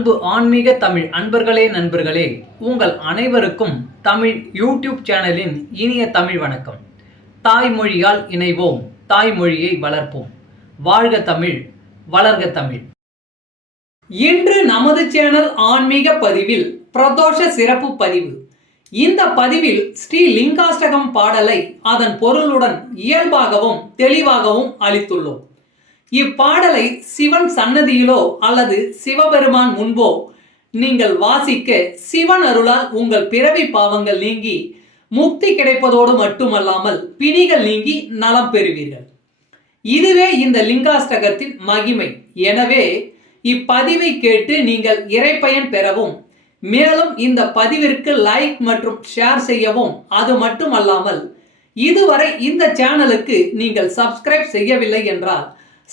அன்பு ஆன்மீக தமிழ். அன்பர்களே நண்பர்களே உங்கள் அனைவருக்கும் தமிழ் யூடியூப் சேனலின் இனிய தமிழ் வணக்கம். தாய்மொழியால் இணைவோம். தாய்மொழியை வளர்ப்போம். வாழ்க தமிழ் வளர்க தமிழ். இன்று நமது சேனல் ஆன்மீக பதிவில் பிரதோஷ சிறப்பு பதிவு. இந்த பதிவில் ஸ்ரீ லிங்காஷ்டகம் பாடலை அதன் பொருளுடன் இயல்பாகவும் தெளிவாகவும் அளித்துள்ளோம். இப்பாடலை சிவன் சன்னதியிலோ அல்லது சிவபெருமான் முன்போ நீங்கள் வாசிக்க சிவன் அருளால் உங்கள் பிறவி பாவங்கள் நீங்கி முக்தி கிடைப்பதோடு மட்டுமல்லாமல் பிணிகள் நீங்கி நலம் பெறுவீர்கள். இதுவே இந்த லிங்காஷ்டகத்தின் மகிமை. எனவே இப்பதிவை கேட்டு நீங்கள் இறைப்பயன் பெறவும் மேலும் இந்த பதிவிற்கு லைக் மற்றும் ஷேர் செய்யவும் அது மட்டுமல்லாமல் இதுவரை இந்த சேனலுக்கு நீங்கள் சப்ஸ்கிரைப் செய்யவில்லை என்றால்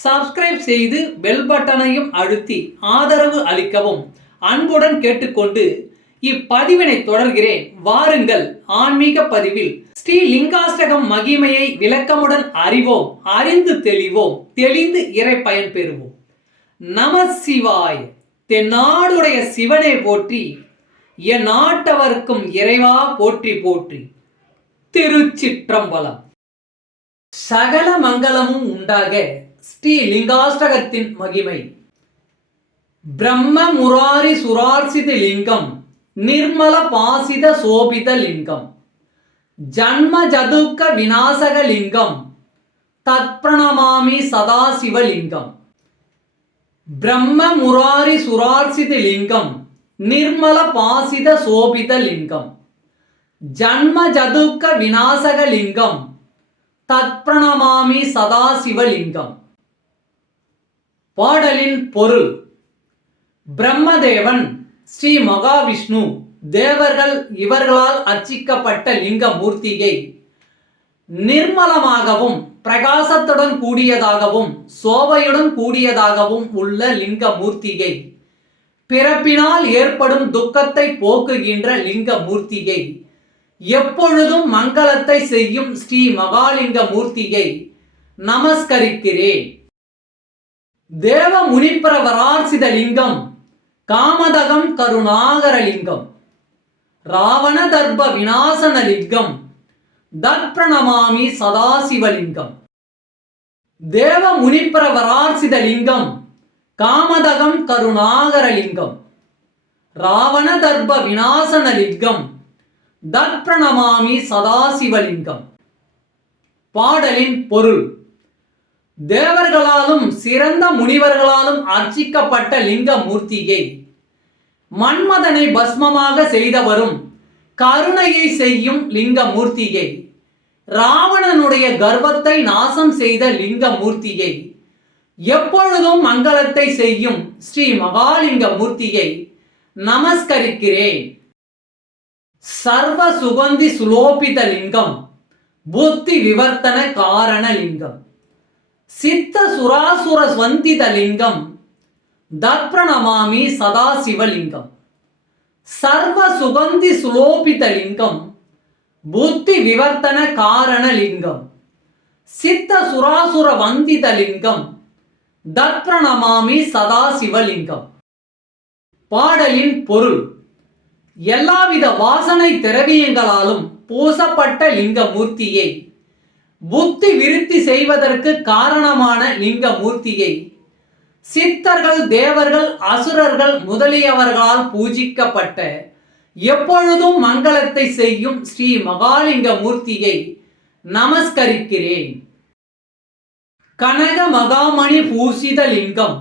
சப்ஸ்கிரைப் செய்து பெல் பட்டனையும் அழுத்தி ஆதரவு அளிக்கவும். அன்புடன் கேட்டுக்கொண்டு இப்பதிவினை தொடர்கிறேன். வாருங்கள். ஆன்மீக பதிவில் ஸ்ரீ லிங்காஷ்டகம் மகிமையை விளக்கமுடன் அறிவோம். அறிந்து தெளிவோம். தெளிந்து இறை பயன் பெறுவோம். நம சிவாய். தென்னாடுடைய சிவனை போற்றி என் நாட்டவர்க்கும் இறைவா போற்றி போற்றி. திருச்சிற்றம்பலம். சகல மங்களமும் உண்டாக ஸ்ரீ லிங்காஷ்டகத்தின் மகிமை. பிரம்ம முராரி சுரார்சித லிங்கம் நிர்மல பாசித சோபித லிங்கம் ஜன்ம ஜதுக்க விநாசக லிங்கம் தத்பிரணமாமி சதாசிவலிங்கம் பிரம்ம முராரி சுரார்சித லிங்கம் நிர்மல பாசித சோபித லிங்கம் ஜன்ம ஜதுக்க விநாசக லிங்கம் தத்பிரணமாமி சதாசிவலிங்கம் பாடலின் பொருள். பிரம்மதேவன் ஸ்ரீ மகாவிஷ்ணு தேவர்கள் இவர்களால் அர்ச்சிக்கப்பட்ட லிங்க மூர்த்தியை நிர்மலமாகவும் பிரகாசத்துடன் கூடியதாகவும் சோபையுடன் கூடியதாகவும் உள்ள லிங்க மூர்த்தியை பிறப்பினால் ஏற்படும் துக்கத்தை போக்குகின்ற லிங்க மூர்த்தியை எப்பொழுதும் மங்களத்தை செய்யும் ஸ்ரீ மகாலிங்க மூர்த்தியை நமஸ்கரிக்கிறேன். தேவ முனிப்பிரவரார்சித லிங்கம் காமதகம் கருணாகரலிங்கம் ராவண தர்ப விநாசன லிங்கம் தத்பிரணமாமி சதாசிவலிங்கம். தேவ முனிப்பிரவரார்சித லிங்கம் காமதகம் கருணாகரலிங்கம் ராவண தர்ப விநாசன லிங்கம் தத்பிரணமாமி சதாசிவலிங்கம். பாடலின் பொருள். தேவர்களாலும் சிறந்த முனிவர்களாலும் அர்ச்சிக்கப்பட்ட லிங்க மூர்த்தியை மன்மதனை பஸ்மமாக செய்தவரும் கருணையை செய்யும் லிங்க மூர்த்தியை ராவணனுடைய கர்வத்தை நாசம் செய்த லிங்க மூர்த்தியை எப்பொழுதும் மங்களத்தை செய்யும் ஸ்ரீ மகாலிங்க மூர்த்தியை நமஸ்கரிக்கிறேன். சர்வ சுகந்தி சுலோபித லிங்கம் புத்தி விவர்த்தன காரண லிங்கம். சித்த சுராசுர ஸ்வந்தித லிங்கம் தர்ப்பணமாமி சதாசிவலிங்கம் சர்வ சுகந்தி சுலோபித லிங்கம் புத்தி விவர்த்தன காரண லிங்கம். சித்த சுராசுர வந்தித லிங்கம் தர்ப்பணமாமி சதாசிவலிங்கம் பாடலின் பொருள் எல்லாவித வாசனை திரவியங்களாலும் பூசப்பட்ட லிங்க மூர்த்தியை புத்தி விருத்தி செய்வதற்கு காரணமான லிங்க மூர்த்தியை. சித்தர்கள் தேவர்கள் அசுரர்கள் முதலியவர்களால் பூஜிக்கப்பட்ட எப்பொழுதும் மங்களத்தை செய்யும் ஸ்ரீ மகாலிங்க மூர்த்தியை நமஸ்கரிக்கிறேன். கனக மகாமணி பூசித லிங்கம்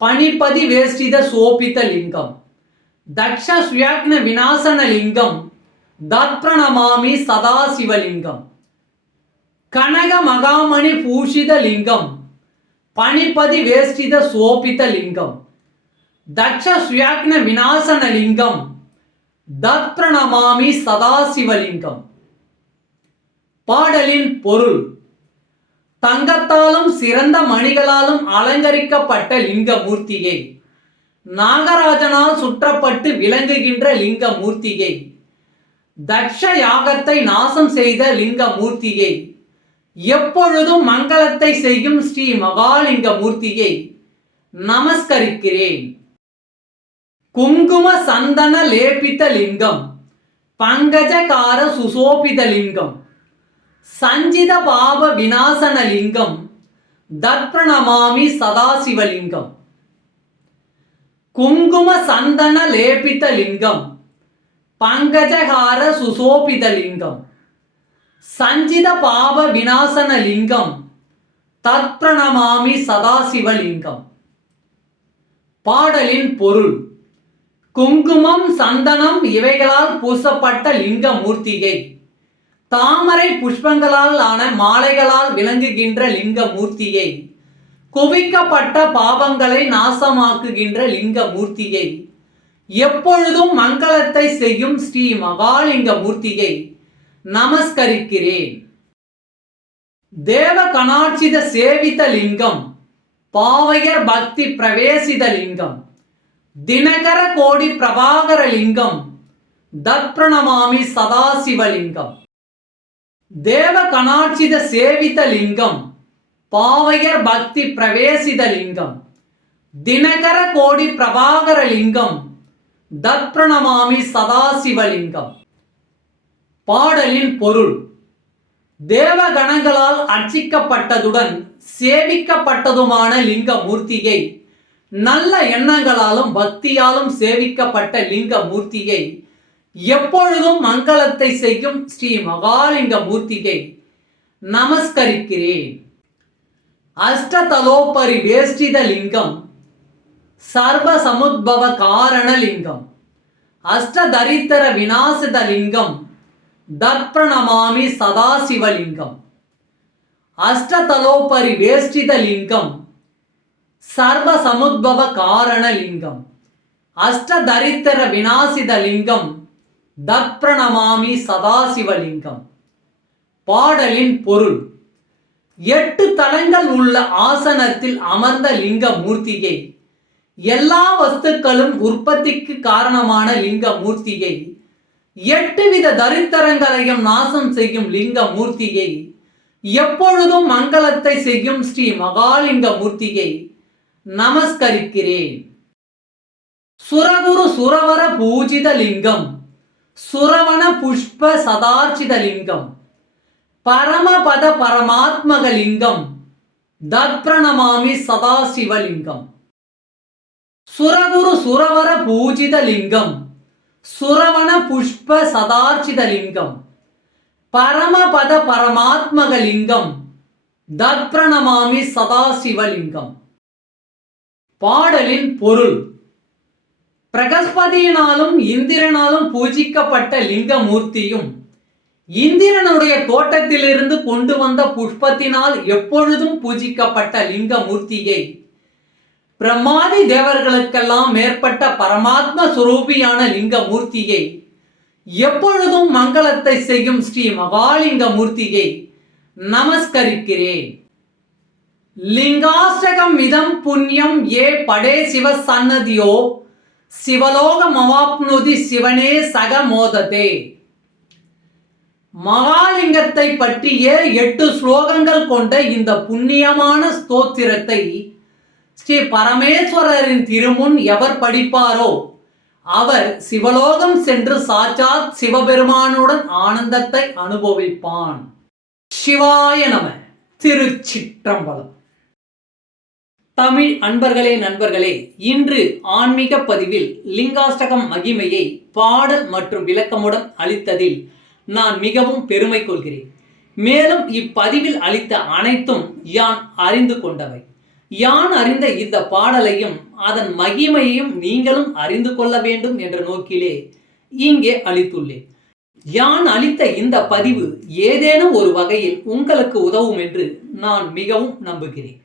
பனிபதி வேஷ்டித சோபித லிங்கம் தக்ஷ சுயாக்ன விநாசன லிங்கம் தத்ரணமாமி சதாசிவலிங்கம் கனக மகாமணி பூஷித லிங்கம் பனிபதி வேஷ்டித சோபித லிங்கம் தக்ஷ சுயாக்ன விநாசன லிங்கம் தத்பிரணமாமி சதாசிவலிங்கம் பாடலின் பொருள் தங்கத்தாலும் சிறந்த மணிகளாலும் அலங்கரிக்கப்பட்ட லிங்க மூர்த்தியை நாகராஜனால் சுற்றப்பட்டு விளங்குகின்ற லிங்க மூர்த்தியை தக்ஷ யாகத்தை நாசம் செய்த லிங்க மூர்த்தியை எப்பொழுதும் மங்களத்தை செய்யும் ஸ்ரீ மகாலிங்க மூர்த்தியை நமஸ்கரிக்கிறேன். குங்கும சந்தன லேபித லிங்கம் பங்கஜகார சுசோபித லிங்கம் சஞ்சித பாப விநாசன லிங்கம் தர்ப்பணமாமி சதாசிவலிங்கம் குங்கும சந்தன லேபித்த லிங்கம் பங்கஜகார சுசோபித லிங்கம். சஞ்சித பாப விநாசன லிங்கம் தற்பிரணமாமி சதாசிவலிங்கம் பாடலின் பொருள் குங்குமம் சந்தனம் இவைகளால் பூசப்பட்ட லிங்க மூர்த்தியை தாமரை புஷ்பங்களால் ஆன மாலைகளால் விளங்குகின்ற லிங்க மூர்த்தியை குவிக்கப்பட்ட பாவங்களை நாசமாக்குகின்ற லிங்க மூர்த்தியை எப்பொழுதும் மங்களத்தை செய்யும் ஸ்ரீ மகாலிங்க மூர்த்தியை நமஸ்கரிக்கிறேன். தேவ கணாட்சித சேவித லிங்கம் பாவையர் பக்தி பிரவேசித லிங்கம் தினகர கோடி பிரபாகர லிங்கம் தத்பிரணமாமி சதாசிவலிங்கம் தேவ கணாட்சித சேவித லிங்கம் பாவையர் பக்தி பிரவேசித லிங்கம் தினகர கோடி பிரபாகர லிங்கம் தத்பிரணமாமி சதாசிவலிங்கம் பாடலின் பொருள். தேவகணங்களால் அர்ச்சிக்கப்பட்டதுடன் சேவிக்கப்பட்டதுமான லிங்க மூர்த்தியை நல்ல எண்ணங்களாலும் பக்தியாலும் சேவிக்கப்பட்ட லிங்க மூர்த்தியை எப்பொழுதும் மங்களத்தை செய்யும் ஸ்ரீ மகாலிங்க மூர்த்தியை நமஸ்கரிக்கிறேன். அஷ்டதலோபரி வேஷ்டித லிங்கம் சர்வ சமுத்பவ காரண லிங்கம் அஷ்டதரித்திர விநாசித லிங்கம் தர்ப்பணமாமி சதாசிவலிங்கம். அஷ்டதலோபரி வேஷ்டித லிங்கம் சர்வ சமுத்பவ காரண லிங்கம் அஷ்டதரித்திர விநாசித லிங்கம் தர்ப்பணமாமி சதாசிவலிங்கம். பாடலின் பொருள். எட்டு தலங்கள் உள்ள ஆசனத்தில் அமர்ந்த லிங்க மூர்த்தியை எல்லா வஸ்துக்களும் உற்பத்திக்கு காரணமான லிங்க மூர்த்தியை எட்டு வித தரித்திரங்களையும் நாசம் செய்யும் லிங்க மூர்த்தியை எப்பொழுதும் மங்களத்தை செய்யும் ஸ்ரீ மகாலிங்க மூர்த்தியை நமஸ்கரிக்கிறேன். சுரகுரு சுரவர பூஜித லிங்கம் சுரவண புஷ்ப சதார்ச்சித லிங்கம் பரமபத பரமாத்மக லிங்கம் தத்பிரணமாமி சதாசிவலிங்கம் சுரகுரு சுரவர பூஜித லிங்கம் சுரவண புஷ்ப சதார்ச்சித லிங்கம் பரமபத பரமாத்மக லிங்கம் தத்பிரணமாமி சதாசிவலிங்கம். பாடலின் பொருள். பிரகஸ்பதியினாலும் இந்திரனாலும் பூஜிக்கப்பட்ட லிங்க மூர்த்தியும் இந்திரனுடைய தோட்டத்திலிருந்து கொண்டு வந்த புஷ்பத்தினால் எப்பொழுதும் பூஜிக்கப்பட்ட லிங்கமூர்த்தியை பிரம்மாதி தேவர்களுக்கெல்லாம் மேற்பட்ட பரமாத்ம சுரூபியான லிங்க மூர்த்தியை எப்பொழுதும் மங்களத்தை செய்யும் ஸ்ரீ மகாலிங்க மூர்த்தியை நமஸ்கரிக்கிறேன். லிங்காஷ்டகம் இதம் புண்ணியம் ஏ படே சிவ சன்னதியோ சிவலோக மவாப்னுதி சிவனே சக மோததே. மகாலிங்கத்தை பற்றிய எட்டு ஸ்லோகங்கள் கொண்ட இந்த புண்ணியமான ஸ்தோத்திரத்தை ஸ்ரீ பரமேஸ்வரரின் திருமுன் எவர் படிப்பாரோ? அவர் சிவலோகம் சென்று சாச்சாத் சிவபெருமானுடன் ஆனந்தத்தை அனுபவிப்பான். சிவாய நம திருச்சிற்றம்பலம். தமிழ் அன்பர்களே நண்பர்களே இன்று ஆன்மீக பதிவில் லிங்காஷ்டகம் மகிமையை பாடல் மற்றும் விளக்கமுடன் அளித்ததில் நான் மிகவும் பெருமை கொள்கிறேன் மேலும் இப்பதிவில் அளித்த அனைத்தும் யான் அறிந்து கொண்டவை. யான் அறிந்த இந்த பாடலையும் அதன் மகிமையையும் நீங்களும் அறிந்து கொள்ள வேண்டும் என்ற நோக்கிலே இங்கே அளித்துள்ளேன். யான் அளித்த இந்த பதிவு ஏதேனும் ஒரு வகையில் உங்களுக்கு உதவும் என்று நான் மிகவும் நம்புகிறேன்.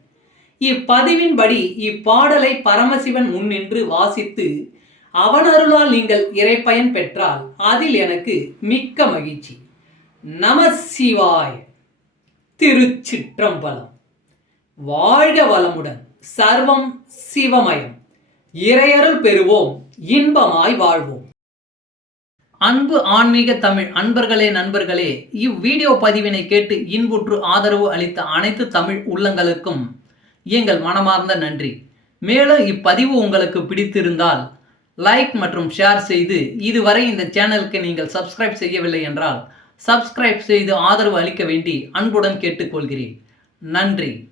இப்பதிவின்படி இப்பாடலை பரமசிவன் முன்னின்று வாசித்து அவனருளால் நீங்கள் இறைப்பயன் பெற்றால் அதில் எனக்கு மிக்க மகிழ்ச்சி. நம சிவாய் திருச்சிற்றம்பலம். வாழ்க வளமுடன். சர்வம் சிவமயம். இறையருள் பெறுவோம். இன்பமாய் வாழ்வோம். அன்பு ஆன்மீக தமிழ் அன்பர்களே நண்பர்களே இவ்வீடியோ பதிவினை கேட்டு இன்புற்று ஆதரவு அளித்த அனைத்து தமிழ் உள்ளங்களுக்கும் எங்கள் மனமார்ந்த நன்றி. மேலும் இப்பதிவு உங்களுக்கு பிடித்திருந்தால் லைக் மற்றும் ஷேர் செய்து இதுவரை இந்த சேனலுக்கு நீங்கள் சப்ஸ்கிரைப் செய்யவில்லை என்றால் சப்ஸ்கிரைப் செய்து ஆதரவு அளிக்க வேண்டி அன்புடன் கேட்டுக்கொள்கிறேன். நன்றி.